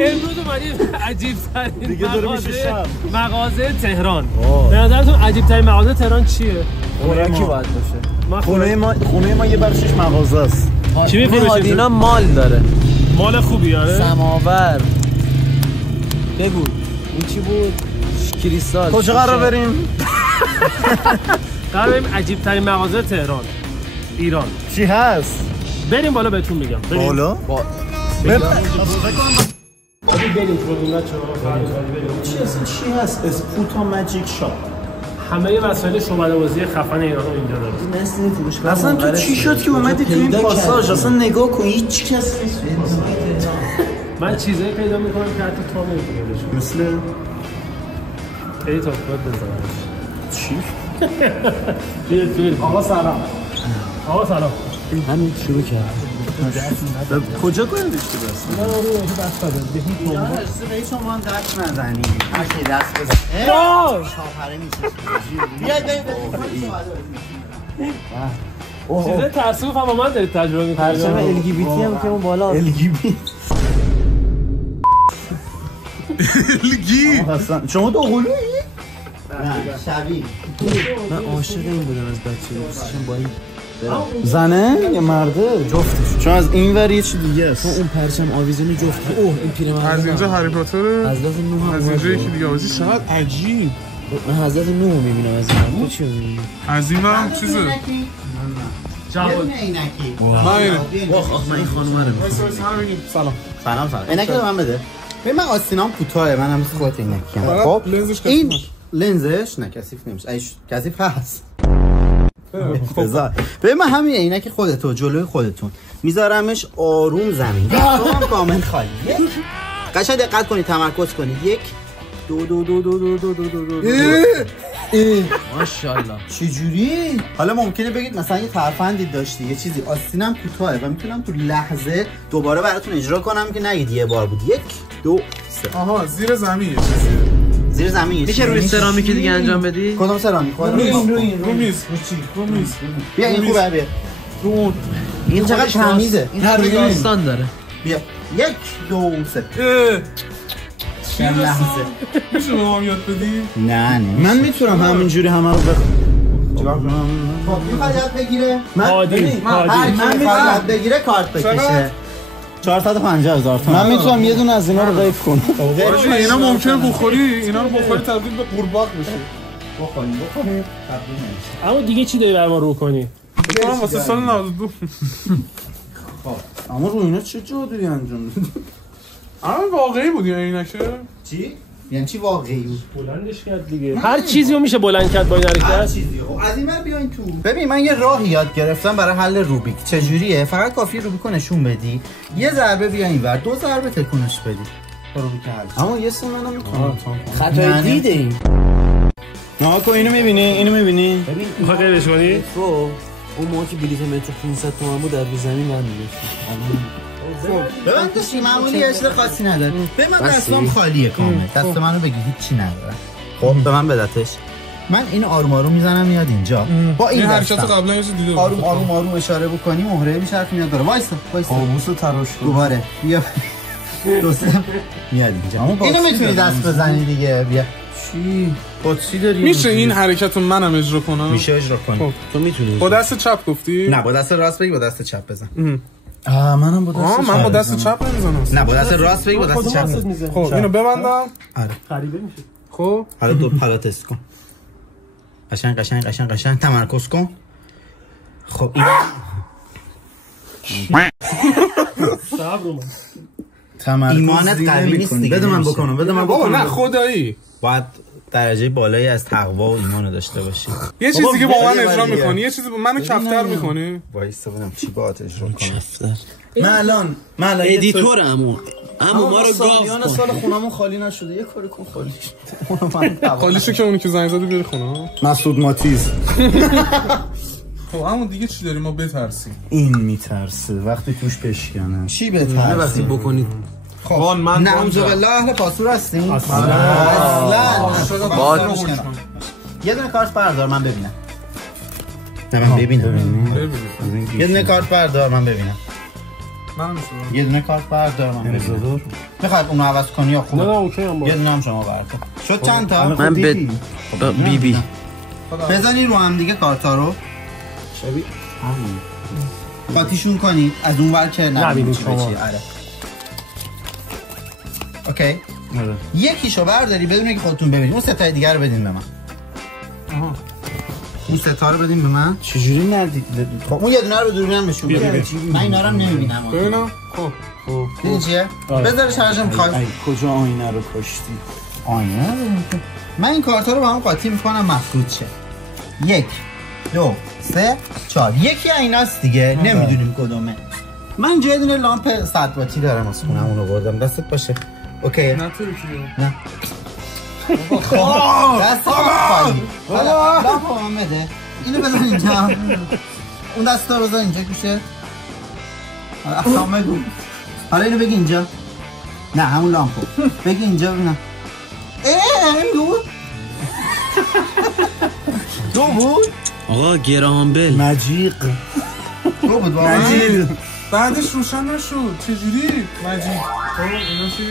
امروز اومدیم عجیب ترین مغازه تهران. به نظرتون عجیب ترین مغازه تهران چیه؟ خوراکی باید باشه. خونه ما یه بخشش مغازه است. چی می‌فروشه؟ اینا مال داره. مال خوبی آره. سماور. بگو این چی بود؟ کریستال. کجا قرار بریم؟ قرار بریم عجیب ترین مغازه تهران ایران. چی هست؟ بریم بالا بهتون میگم. بالا؟ بریم تو اینا چی هست؟ اسپوتا ماجیک شاپ. همه وسایل شعبده‌بازی خفن ایران رو اینجا داره. اصلا تو چی شد که اومدی تو این پاساژ؟ اصلا نگاه کن هیچ کس نیست. من چیزایی پیدا میکنم که حتی تو نمی‌تونی. مثل ای تا خود بزنش. چی؟ آقا سلام. آقا سلام. همین شروع کرد. کجا گندشتی بس؟ نه رو دست بده. یا رئیس شما هم دست نزنی. هر کی دست بزنه. شاپره میشه. بیاید چیزای ترسوف هم من دارید تجربه می‌کنید. پرچم LGBT هم که اون بالا. LGBT. شما دو قلویی؟ شبیه. من عاشق این بودم از بچه دوستشم با این زنه یا مرده؟ جفتش. چون از این ور یه چی دیگه است. اون پرچم آویزونی جفت. اوه این پیرمرد از اینجا هری پاتر، از لحاظ نو هم از اینجا یکی دیگه بازی چقدر عجیب. من حضرت نو میبینم از این. تو چی میبینی؟ از این هم چیزه جواد عینکی. من این خانومه رو سلام. سلام. عینکی رو من بده. من آستینام کوتاهه، منم مثل خودت عینکیم. خب لنزش این لنزش نه کثیف نمیشه. کثیف هست. ببین من همین عینک خودتو جلوی خودتون میذارمش آروم زمین. تو کامل خالی. قشنگ دقت کنید، تمرکز کنید. 1 2 2 2 2 2 2 2 2 ماشاءالله. چه جوری؟ حالا ممکنه بگید مثلا یه ترفندی داشتی، یه چیزی. آستینم کوتاهه و میتونم تو لحظه دوباره براتون اجرا کنم که نگید یه بار بود. 1 2 3. آها زیر زمین. زیر زمین میشه روی سرامیک دیگه انجام بدی؟ کدوم سرامیک؟ رو میز. بیا این خوبه. بیا رو این چقدر تمیزه. این هر داستان داره. بیا 1 2 3. چی میشه به ما یاد بدی؟ نه من میتونم همینجوری همه رو بخونم. خب میخواد یاد بگیره؟ هر من میخواد یاد بگیره کارت بکشه. 450,000 تومان. من میتونم یه دونه از اینا رو قیف کنم. اینا ممکنه بخوری، اینا رو بخوری تبدیل به قورباغه بشه. بخوریم. اما دیگه چی داری برام رو کنی؟ بکنم واسه سال 92. اما رو اینا چه جادویی انجام دادی؟ اما واقعی بود یا اینکه؟ چی؟ یعنی چی واقعی بود؟ بلندش کرد دیگه. هر چیزی رو میشه بلند کرد با این حرکت. هر چیزی. خب از این ور بیاین تو. ببین من یه راهی یاد گرفتم برای حل روبیک. چجوریه؟ فقط کافیه روبیکو نشون بدی. یه ضربه بیا اینور، 2 ضربه تکونش بدی. روبیک حل. اما یه سه منم میتونم. خطای دیده این. ناکو اینو میبینی؟ اینو میبینی؟ ببین میخوای غیرش کنی؟ تو اون موقع که بلیط مترو 500 تومن بود در زمین من می‌گفتم. به من داشتی معمولی اشتر خاصی نداره. به من دستم خالیه کامل. دست منو بگی هیچی نداره. خب به من بدتش. من این آروم آروم میزنم میاد اینجا. با این حرکت قبلا یه چیز دیده بود. آروم اشاره بکنی مهره میچرخه میاد داره. وایسا. قاموسو تراش کن. دوباره بیا. دوستم میاد اینجا. اینو میتونی دست بزنی دیگه. بیا. چی؟ با چی داری؟ میشه این حرکت رو منم اجرا کنم؟ میشه اجرا کنی. تو میتونی. با دست چپ گفتی؟ نه با دست راست بگی، با دست چپ بزن. منم با دست من با دست چپ نمیزنم. نه با دست راست بگی، با دست چپ. خب اینو ببندم. آره. غریبه میشه. خب حالا دو حالا تست کن. قشنگ تمرکز کن. خب این صبر تمرکز ایمانت قوی نیست دیگه. بده من بکنم. بابا نه خدایی. باید درجه بالایی از تقوا و ایمان داشته باشی. یه چیز دیگه با من اجرا میکنی، یه چیزی با منو کفتر میکنی. وایسا ببینم چی باهات اجرا کنم. کفتر. من الان ادیتورم. اما ما رو گاف سال خونمون خالی نشده. یه کاری کن خالیش. خالیشو که اونی که زنگ زدی بیاری خونه. مسعود ماتیز. خب همون دیگه چی داریم ما بترسیم؟ این میترسه وقتی توش بشکنه. چی بترسه؟ وقتی بکنید. خب من نعوذ بالله اهل پاسور هستیم. اصلا یه دونه کارت بردار من ببینم. نه من ببینم. یه دونه کارت بردار من ببینم. من میشم یه دونه کارت بردار من ببینم میخواد اونو عوض کنی یا خوبه؟ نه اوکی هم یه دونه هم شما بردار شد چند تا؟ من به بی بی بزنی رو هم دیگه کارتا رو شبیه همون قاطیشون کنید از اون ور که نبینید چی به چی. اوکی یکیشو برداری بدون اینکه خودتون ببینید اون ستای دیگه رو بدین به من اون ستا رو بدین به من چجوری ندید خب اون یه دونه رو به دوربینم نشون بده من اینا رو نمیبینم ببینم خب دیدین چیه بذار شارژ میخواد کجا آینه رو کاشتی آینه من این کارتا رو با هم قاطی میکنم مفروض شه 1 2 3 4 یکی ایناست دیگه نمیدونیم کدومه من اینجا یه دونه لامپ 100 واتی دارم از خونم اونو بردم دستت باشه اوکی نه تو کیه نه دست خالی حالا لامپ رو من بده اینو بذار اینجا اون دست رو بذار اینجا گوشه حالا بگو حالا اینو بگی اینجا نه همون لامپو بگی اینجا ببینم این دو بود آقا گراهام بل مجیق دو بود واقعا بعدش روشن نشد چجوری مجید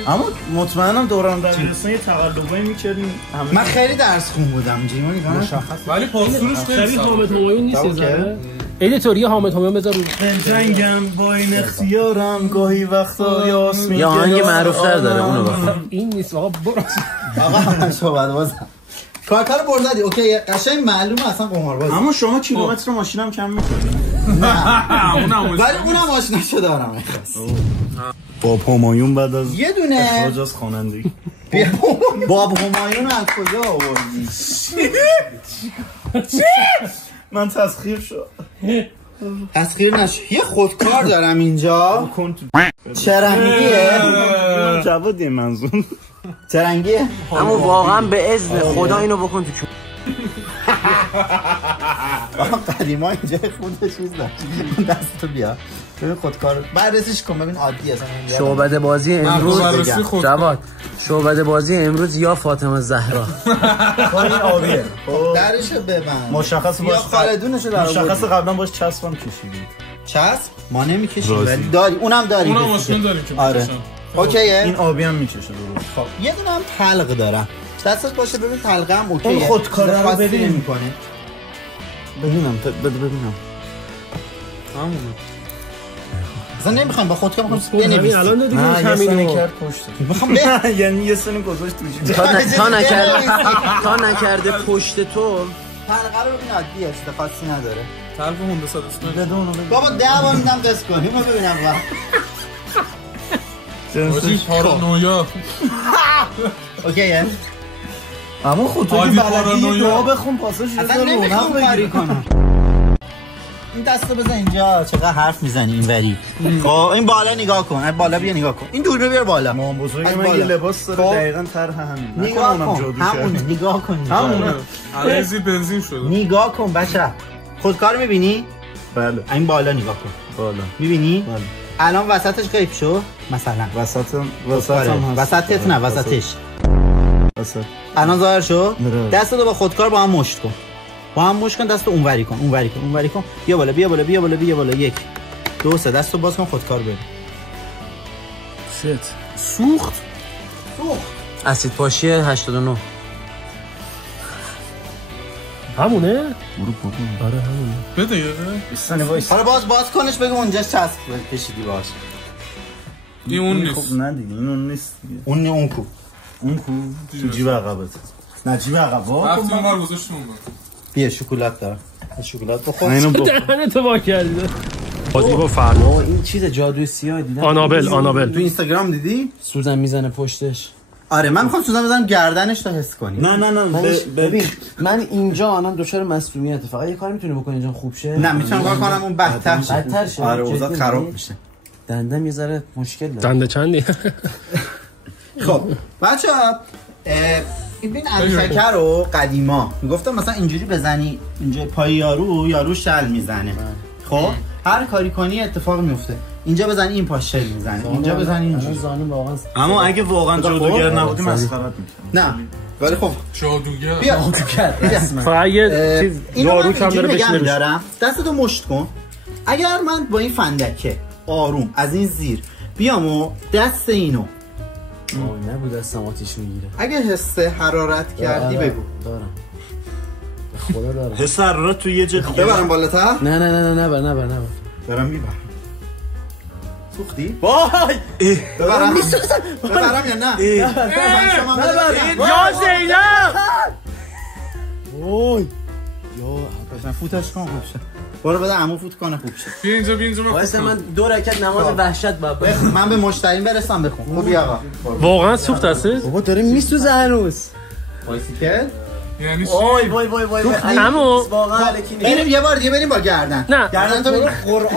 اما مطمئنم دوران دبیرستان یه تقلبایی می‌کردیم من خیلی درس خون بودم جیمانی مشخص ولی پاسورش شبیه حامد همایون نیست زره ادیتوری حامد همایون بذار رو جنگم با این اختیارم گاهی وقتا یاس میگه یا آهنگ معروف‌تر داره اونو بخون این نیست آقا برو آقا صحبت باز کارتا رو بردادی اوکی قشنگ معلومه اصلا قمارباز اما شما کیلومتر ماشینم کم می‌کنید نه ولی اونم آشناشو دارم باب همایون بعد از یه دونه اخراج از خوانندگی باب همایون از کجا آوردی من تسخیر شد تسخیر نشد یه خودکار دارم اینجا چه رنگیه جوادی منظور چه رنگیه اما واقعا به اذن خدا اینو بکن تو چون قدیما اینجا خود چیز داشت دستو بیا ببین خودکار بررسیش کن ببین عادی اصلا شعبده بازی امروز جواد شعبده بازی امروز یا فاطمه زهرا این آبیه درشو ببند مشخص باش خالدونشو داره مشخص قبلا باش چسبم کشیدیم چسب ما نمیکشیم ولی داری اونم داری اونم ماشین داری که آره اوکیه این آبی هم میکشه درست خب یه دونه هم تلق دارم دستت باشه ببین تلقه هم اوکیه اون خودکار رو ببین میکنه ببینم ببینم همونه اصلا نمیخوام با خودکار میخوام بنویسیم الان دیگه همینو کرد پشت میخوام یعنی یه سنی گذاشت تو جیب تا نکرده پشت تو تلقه رو ببین عادیه استفاده نداره طرف هوندا 125 بابا 10 بار میدم تست کنیم ما ببینم باشی پارانویا اوکیه اما خودتو که بلدی دعا بخون پاسش اصلا نمیخوام کاری کنم این دستو بزن اینجا چقدر حرف میزنی اینوری خب این بالا نگاه کن بالا بیا نگاه کن این دوربین بیار بالا مام بزرگ من یه لباس داره دقیقاً طرح همین نگاه کن همون نگاه کن همون علیزی بنزین شده نگاه کن بچه خودکار میبینی بله این بالا نگاه کن بالا میبینی بله الان وسطش غیب شو مثلا وسطت نه وسطش وسط الان ظاهر شو دستتو با خودکار با هم مشت کن دستو اونوری کن بیا بالا 1 2 3 دستو باز کن خودکار ببین سوخت اسید پاشی 89 همونه آره همونه بده یه بستنی وایس حالا باز کنش بگو اونجا چسب کشیدی باش این اون نیست خب نه دیگه این اون نیست دیگه اون کو تو جیب عقبت نه جیب عقب رفتی اونور گذاشتیم اونور بیا شکلات دارم شکلات بخور اینو دهنتو وا کردی بازی با فرما این چیز جادوی سیاه دیدم آنابل تو اینستاگرام دیدی سوزن میزنه پشتش آره من میخوام سوزن بزنم گردنش تا حس کنی نه ببین من اینجا الان دچار مصدومیت فقط یه کاری میتونی بکنی اینجا خوب شه نه میتونم کار کنم اون بدتر شه آره اوضاع خراب میشه دندم یه ذره مشکل داره دنده چندی خب بچه‌ها این عروسکه رو قدیما میگفتم مثلا اینجوری بزنی اینجا پای یارو شل میزنه خب هر کاری کنی اتفاق میفته اینجا بزنی این پا شل میزنه اینجا بزنی اینجوری اما اگه واقعا جادوگر نبودی مسخره‌ات می‌کردم نه ولی خب جادوگر بیا فقط یه چیز اینو دارو من کم داره اینجوری بشینه دارم دستتو مشت کن اگر من با این فندکه آروم از این زیر بیام و دست اینو نبود دستم آتیش میگیره. اگه حس حرارت کردی بگو. دارم خدا دارم. حس حرارت تو یه جا دیگه ببرم بالاتر؟ نه نبر. برم میبرم. سوختی؟ وای ببرم یا نه؟ یا زینب اوی یا فوتش کن خوب شه. برو بده عمو فوت کنه خوب شه. بیا اینجا واسه من 2 رکعت نماز وحشت بابا. من به مشتریم برسم بخون. خوبی آقا. واقعا سوخت هستی؟ بابا داره میسوزه هنوز. بایسیکل؟ یعنی وای عمو واقعا الکی نیست. بریم یه بار دیگه بریم با گردن. نه گردن تو بگیر.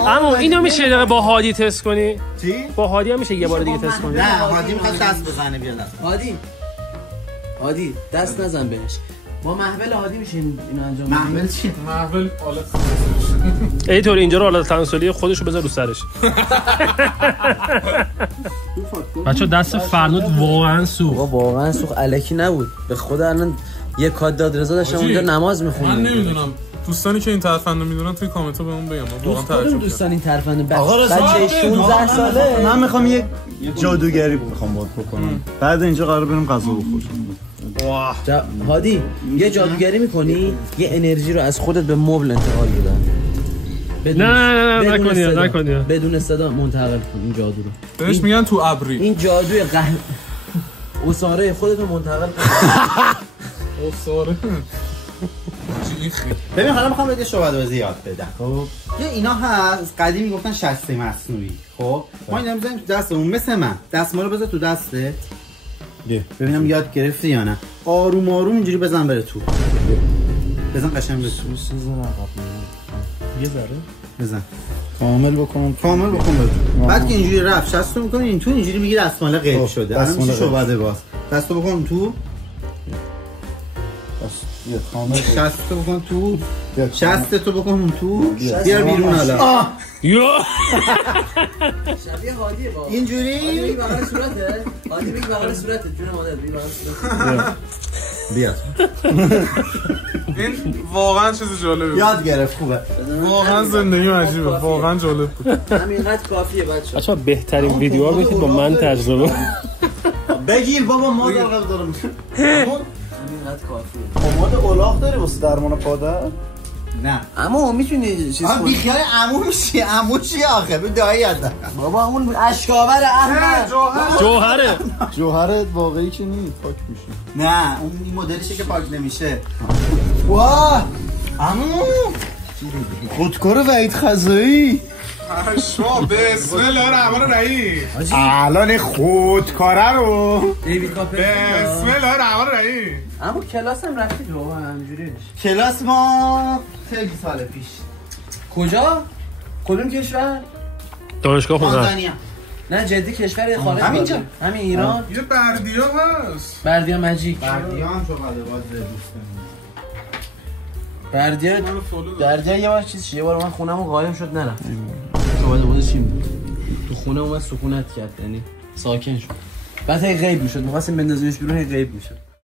عمو اینو میشه یه دقیقه با هادی تست کنی؟ چی؟ با هادی هم میشه یه بار دیگه تست کنی؟ نه هادی میخواد دست بزنه بیا دست. هادی دست نزن بهش. با محول هادی میشه اینو انجام بدیم. محمل چیه؟ محول آلت ای طور اینجا رو آلت تناسلی خودشو بذار رو سرش. بچه دست فرنود واقعا سوخت. واقعا سوخت الکی نبود. به خدا الان یه کاد داد رضا داشتم اونجا نماز میخوندم. من نمیدونم دوستانی که این طرفندو میدونن توی کامنت ها بهمون بگم. من واقعا تعجب کردم. دوستان این طرفندو آقا رضا بچه 16 ساله. من میخوام یه جادوگری میخوام باید بکنم. بعد اینجا قرار بریم غذا بخوریم. هادی یه جادوگری میکنی یه انرژی رو از خودت به مبل انتقال بده. نه نکنی. بدون صدا منتقل کن این جادو رو. بهش میگن تو ابری. این جادوی اساره خودت رو منتقل کن. اساره چی خیلی. ببین حالا میخوام بهت شعبده‌بازی یاد بدم. خب یه اینا هست قدیمی گفتن شسته مصنوعی. خب ما اینا میذاریم تو دستمون مثل من. دستمال رو بذار تو دستت. ببینم یاد گرفتی یا نه. آروم اینجوری بزن بره تو. بزن قشنگ بره تو. یه ذره بزن. کامل بکن بره تو. بعد که اینجوری رفت شستو می‌کنی این تو اینجوری میگی دستمال غیب شده. الان میشه شعبده‌باز. دستو بکن تو. یه کامل شستو بکن تو. شستو بکن تو. بیار بیرون حالا. یا شبیه هادیه با اینجوری میگی بغل صورته. هادی میگی بغل صورته. جون مادر میگی بغل صورته. بیا. این واقعا چیز جالبه. یاد گرفت خوبه. واقعا زندگی عجیبه. واقعا جالب بود. همینقدر کافیه بچه‌ها. بهترین ویدیوها رو با من تجربه. بگیر بابا ما در قبل دارم. همینقدر کافیه. پماد الاغ داری واسه درمان پادر؟ نه اما میتونی چیز کنی. بیخیال عمو میشی. عمو چی آخه؟ به دایی یاد بابا اون اشکاور احمد. جوهر واقعی که نیست پاک میشه. نه اون این مدلشه که پاک نمیشه. واه عمو خودکار وحید خزایی. شما بسم الله الرحمن الرحیم. الان خودکاره رو دیوید کاپر. بسم الله الرحمن الرحیم. اما کلاس هم رفتی تو همینجوری میشه. کلاس ما خیلی سال پیش. کجا؟ کدوم کشور؟ دانشگاه خوندم. تانزانیا. نه جدی کشور خارج. همینجا. همین ایران. یه بردیا هست. بردیا ماجیک. بردیا هم شعبده‌باز دوستمون. بردیا یه بار چیز یه بار من خونمو قایم شد نرفت. شعبده‌باز چی بود؟ تو خونه اومد سکونت کرد یعنی ساکن شد. بعد هی غیب میشد. می‌خواستیم بندازیمش بیرون هی غیب میشد.